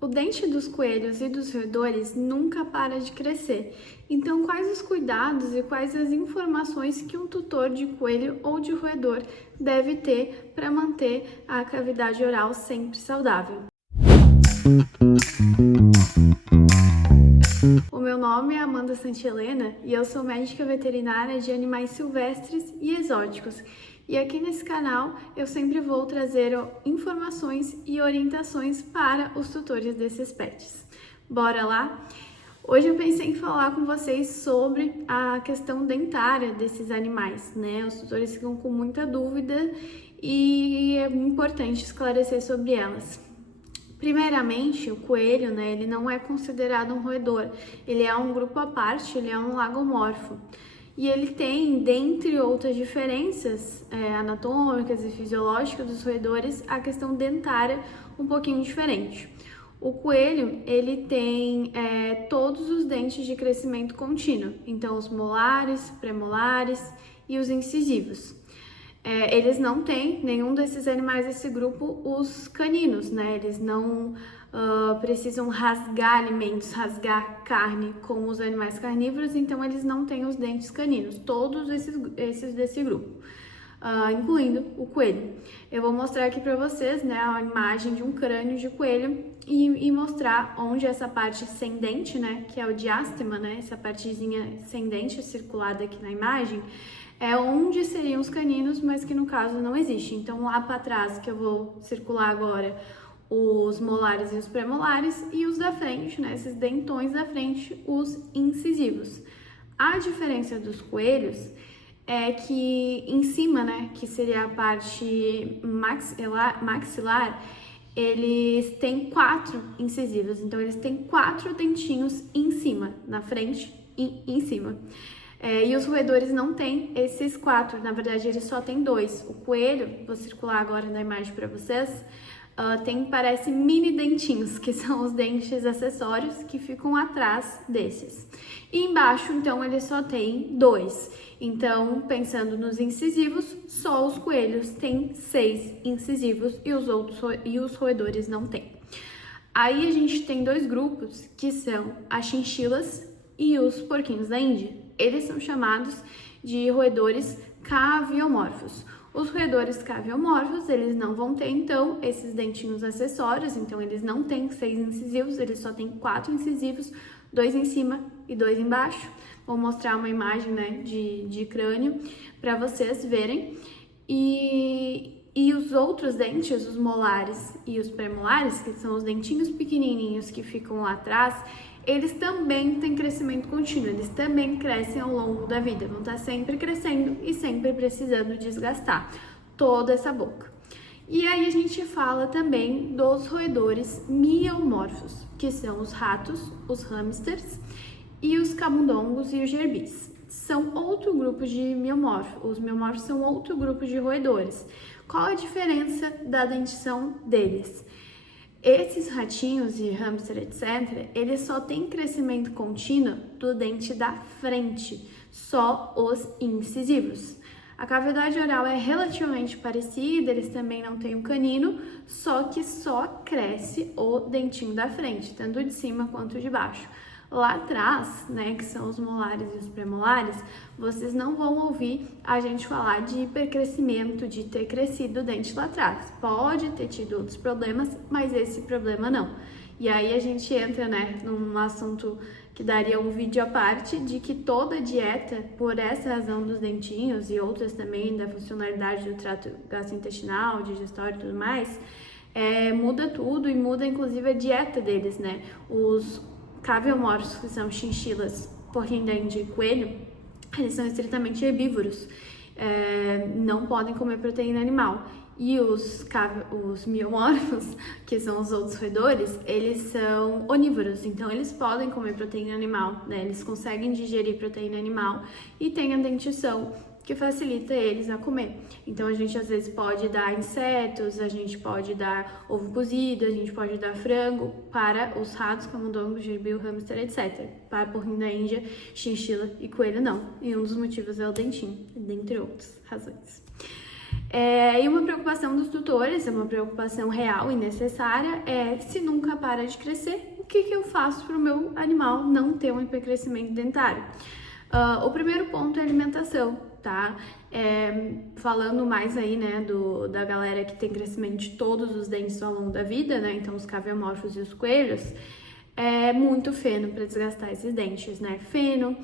O dente dos coelhos e dos roedores nunca para de crescer. Então, quais os cuidados e quais as informações que um tutor de coelho ou de roedor deve ter para manter a cavidade oral sempre saudável? O meu nome é Amanda Santielena e eu sou médica veterinária de animais silvestres e exóticos. E aqui nesse canal eu sempre vou trazer informações e orientações para os tutores desses pets. Bora lá? Hoje eu pensei em falar com vocês sobre a questão dentária desses animais, né? Os tutores ficam com muita dúvida e é importante esclarecer sobre elas. Primeiramente, o coelho, né, ele não é considerado um roedor, ele é um grupo à parte, ele é um lagomorfo. E ele tem, dentre outras diferenças anatômicas e fisiológicas dos roedores, a questão dentária um pouquinho diferente. O coelho, ele tem todos os dentes de crescimento contínuo, então os molares, premolares e os incisivos. Eles não têm, nenhum desses animais desse grupo, os caninos, né? Eles não precisam rasgar alimentos, rasgar carne como os animais carnívoros, então eles não têm os dentes caninos, todos esses desse grupo, incluindo o coelho. Eu vou mostrar aqui para vocês, né, a imagem de um crânio de coelho e mostrar onde essa parte sem dente, né, que é o diástema, né, essa partezinha sem dente circulada aqui na imagem, é onde seriam os caninos, mas que no caso não existe. Então lá para trás, que eu vou circular agora, os molares e os premolares, e os da frente, né, esses dentões da frente, os incisivos. A diferença dos coelhos é que em cima, né, que seria a parte maxilar, eles têm 4 incisivos, então eles têm 4 dentinhos em cima, na frente e em cima. E os roedores não têm esses 4, na verdade eles só têm 2. O coelho, vou circular agora na imagem para vocês, parece mini dentinhos, que são os dentes acessórios que ficam atrás desses. E embaixo, então, ele só tem 2. Então, pensando nos incisivos, só os coelhos têm 6 incisivos e os roedores não têm. Aí a gente tem 2 grupos, que são as chinchilas e os porquinhos da Índia. Eles são chamados de roedores caviomorfos. Os roedores caviomorfos, eles não vão ter, então, esses dentinhos acessórios, então eles não têm 6 incisivos, eles só têm 4 incisivos, 2 em cima e 2 embaixo. Vou mostrar uma imagem, né, de crânio para vocês verem. E os outros dentes, os molares e os premolares, que são os dentinhos pequenininhos que ficam lá atrás, eles também têm crescimento contínuo, eles também crescem ao longo da vida, vão estar sempre crescendo e sempre precisando desgastar toda essa boca. E aí a gente fala também dos roedores miomorfos, que são os ratos, os hamsters e os camundongos e os gerbis. São outro grupo de miomorfos, os miomorfos são outro grupo de roedores. Qual a diferença da dentição deles? Esses ratinhos e hamster, etc., eles só têm crescimento contínuo do dente da frente, só os incisivos. A cavidade oral é relativamente parecida, eles também não têm um canino, só que só cresce o dentinho da frente, tanto de cima quanto de baixo. Lá atrás, né, que são os molares e os premolares, vocês não vão ouvir a gente falar de hipercrescimento, de ter crescido o dente lá atrás. Pode ter tido outros problemas, mas esse problema não. E aí a gente entra, né, num assunto que daria um vídeo à parte, de que toda dieta, por essa razão dos dentinhos e outras também da funcionalidade do trato gastrointestinal, digestório e tudo mais, muda tudo e muda inclusive a dieta deles, né? Os caviomorfos, que são chinchilas, porquinho da Índia e coelho, eles são estritamente herbívoros, não podem comer proteína animal. E os miomorfos, que são os outros roedores, eles são onívoros, então eles podem comer proteína animal, né? Eles conseguem digerir proteína animal e têm a dentição que facilita eles a comer. Então a gente às vezes pode dar insetos, a gente pode dar ovo cozido, a gente pode dar frango para os ratos, camundongos, gerbil, hamster, etc. Para porquinho da Índia, chinchila e coelho não. E um dos motivos é o dentinho, dentre outras razões. E uma preocupação dos tutores, uma preocupação real e necessária, é se nunca para de crescer, o que eu faço para o meu animal não ter um hipercrescimento dentário? O primeiro ponto é alimentação, tá? Falando mais aí, né, da galera que tem crescimento de todos os dentes ao longo da vida, né? Então, os caviomorfos e os coelhos, é muito feno para desgastar esses dentes, né? Feno,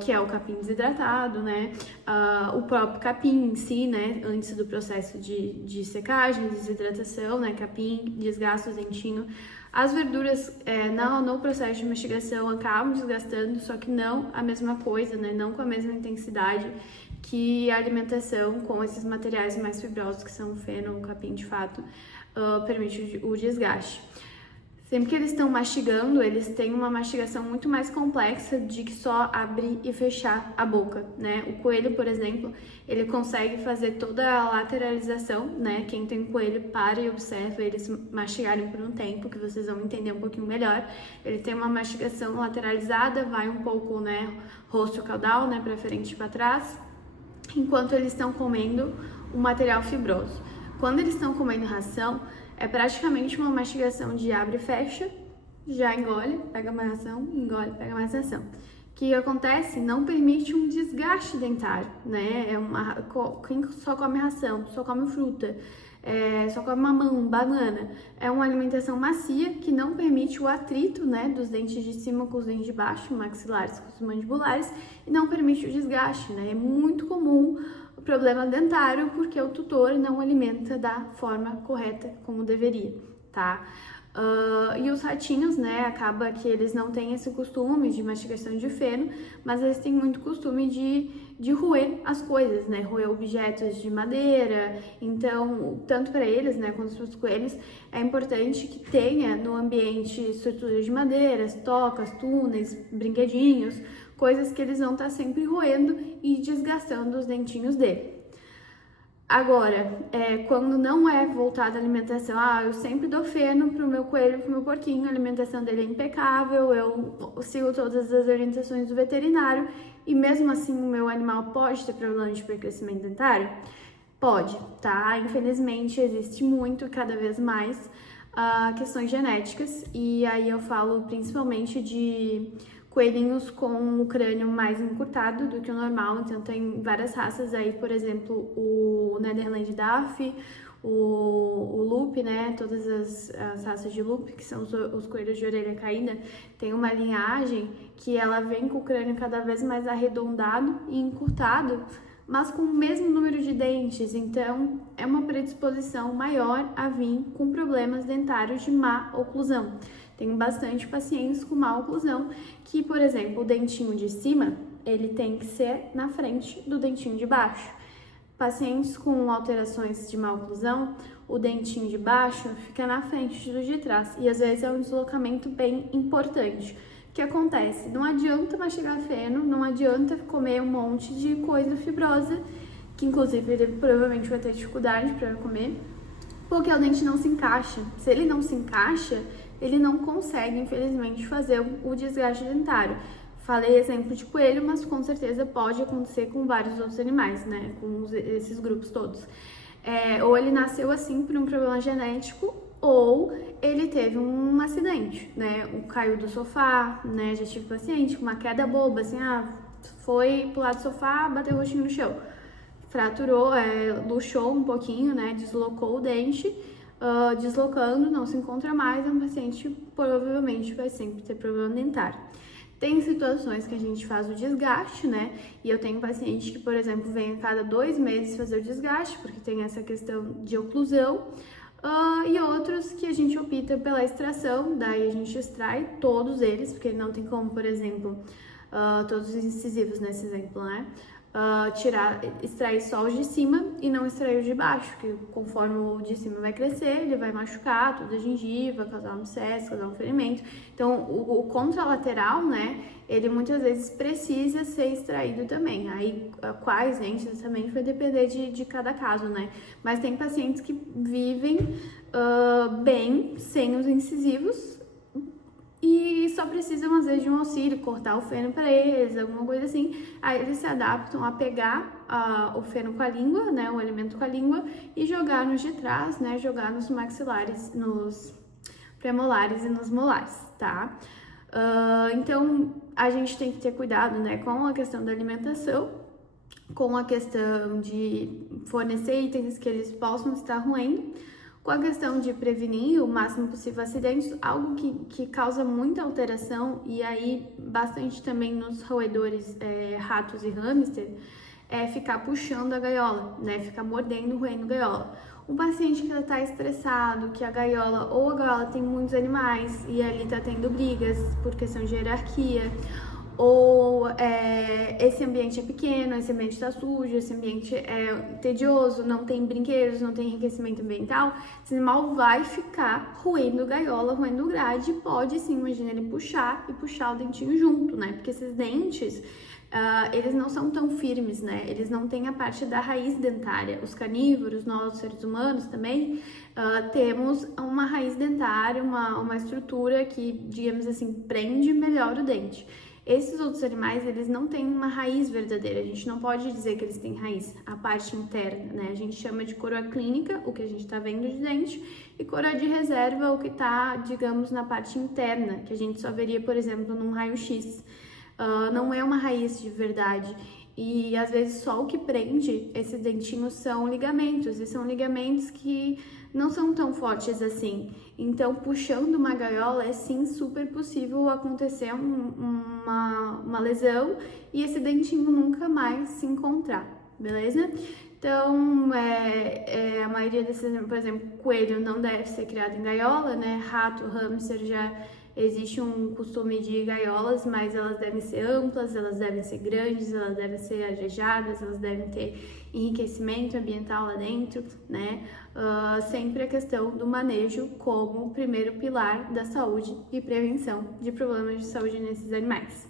que é o capim desidratado, né? O próprio capim em si, né? Antes do processo de secagem, desidratação, né? Capim, desgasta o dentinho. As verduras no processo de mastigação acabam desgastando, só que não a mesma coisa, né? Não com a mesma intensidade que a alimentação com esses materiais mais fibrosos, que são o feno, o capim de fato, permite o desgaste. Sempre que eles estão mastigando, eles têm uma mastigação muito mais complexa de que só abrir e fechar a boca, né? O coelho, por exemplo, ele consegue fazer toda a lateralização, né? Quem tem coelho, para e observa eles mastigarem por um tempo, que vocês vão entender um pouquinho melhor. Ele tem uma mastigação lateralizada, vai um pouco, né, rosto caudal, né, para frente e para trás, enquanto eles estão comendo o material fibroso. Quando eles estão comendo ração, é praticamente uma mastigação de abre e fecha, já engole, pega mais ração, engole, pega mais ração. O que acontece? Não permite um desgaste dentário, né? Quem só come ração, só come fruta, só come mamão, banana, é uma alimentação macia que não permite o atrito, né, dos dentes de cima com os dentes de baixo, maxilares com os mandibulares, e não permite o desgaste, né? É muito comum o problema dentário porque o tutor não alimenta da forma correta como deveria, tá? E os ratinhos, né, acaba que eles não têm esse costume de mastigação de feno, mas eles têm muito costume de roer as coisas, né, roer objetos de madeira. Então, tanto para eles, né, quanto para os coelhos, é importante que tenha no ambiente estruturas de madeiras, tocas, túneis, brinquedinhos, coisas que eles vão estar sempre roendo e desgastando os dentinhos dele. Agora, quando não é voltada à alimentação, eu sempre dou feno pro meu coelho, pro meu porquinho, a alimentação dele é impecável, eu sigo todas as orientações do veterinário e mesmo assim o meu animal pode ter problema de hipercrescimento dentário? Pode, tá? Infelizmente existe muito, cada vez mais, questões genéticas, e aí eu falo principalmente de coelhinhos com o crânio mais encurtado do que o normal. Então tem várias raças aí, por exemplo, o Netherland Duff, o Lup, né, todas as raças de Lup, que são os coelhos de orelha caída, tem uma linhagem que ela vem com o crânio cada vez mais arredondado e encurtado, mas com o mesmo número de dentes, então é uma predisposição maior a vir com problemas dentários de má oclusão. Tenho bastante pacientes com má oclusão que, por exemplo, o dentinho de cima, ele tem que ser na frente do dentinho de baixo. Pacientes com alterações de má oclusão, o dentinho de baixo fica na frente do de trás e às vezes é um deslocamento bem importante. O que acontece? Não adianta mastigar feno, não adianta comer um monte de coisa fibrosa, que inclusive ele provavelmente vai ter dificuldade para comer, porque o dente não se encaixa. Se ele não se encaixa, ele não consegue, infelizmente, fazer o desgaste dentário. Falei exemplo de coelho, mas com certeza pode acontecer com vários outros animais, né? Com esses grupos todos. Ou ele nasceu assim por um problema genético, ou ele teve um acidente, né? Caiu do sofá, né? Já tive paciente com uma queda boba, assim, foi pular do sofá, bateu o rostinho no chão. Fraturou, luxou um pouquinho, né? Deslocou o dente. Deslocando, não se encontra mais, um paciente provavelmente vai sempre ter problema dentário. Tem situações que a gente faz o desgaste, né? E eu tenho paciente que, por exemplo, vem a cada 2 meses fazer o desgaste, porque tem essa questão de oclusão. E outros que a gente opta pela extração, daí a gente extrai todos eles, porque não tem como, por exemplo, todos os incisivos nesse exemplo, né? Extrair só os de cima e não extrair os de baixo, que conforme o de cima vai crescer, ele vai machucar toda a gengiva, causar um abscesso, causar um ferimento. Então, o contralateral, né, ele muitas vezes precisa ser extraído também. Aí, quais dentes também vai depender de cada caso, né? Mas tem pacientes que vivem bem sem os incisivos, e só precisam, às vezes, de um auxílio, cortar o feno para eles, alguma coisa assim. Aí eles se adaptam a pegar o feno com a língua, né, o alimento com a língua, e jogar nos de trás, né, jogar nos maxilares, nos premolares e nos molares, tá? Então, a gente tem que ter cuidado, né, com a questão da alimentação, com a questão de fornecer itens que eles possam estar roendo, com a questão de prevenir o máximo possível acidentes, algo que causa muita alteração, e aí bastante também nos roedores, ratos e hamster, é ficar puxando a gaiola, né? Ficar mordendo, roendo a gaiola. Um paciente que está estressado, que a gaiola tem muitos animais e ali tá tendo brigas por questão de hierarquia, ou esse ambiente é pequeno, esse ambiente está sujo, esse ambiente é tedioso, não tem brinquedos, não tem enriquecimento ambiental, esse animal vai ficar roendo gaiola, roendo grade, pode sim, imagina ele puxar e puxar o dentinho junto, né? Porque esses dentes, eles não são tão firmes, né? Eles não têm a parte da raiz dentária. Os carnívoros, nós, seres humanos também, temos uma raiz dentária, uma estrutura que, digamos assim, prende melhor o dente. Esses outros animais, eles não têm uma raiz verdadeira, a gente não pode dizer que eles têm raiz, a parte interna, né? A gente chama de coroa clínica, o que a gente tá vendo de dente, e coroa de reserva, o que tá, digamos, na parte interna, que a gente só veria, por exemplo, num raio-x. Não é uma raiz de verdade. E às vezes só o que prende esses dentinhos são ligamentos, e são ligamentos que não são tão fortes assim. Então, puxando uma gaiola é sim super possível acontecer uma lesão e esse dentinho nunca mais se encontrar, beleza? Então, a maioria desses, por exemplo, coelho não deve ser criado em gaiola, né? Rato, hamster já existe um costume de gaiolas, mas elas devem ser amplas, elas devem ser grandes, elas devem ser arejadas, elas devem ter enriquecimento ambiental lá dentro, né? Sempre a questão do manejo como primeiro pilar da saúde e prevenção de problemas de saúde nesses animais.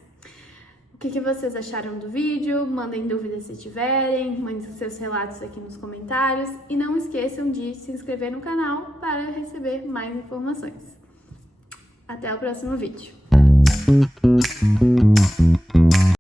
O que vocês acharam do vídeo? Mandem dúvidas se tiverem, mandem seus relatos aqui nos comentários e não esqueçam de se inscrever no canal para receber mais informações. Até o próximo vídeo.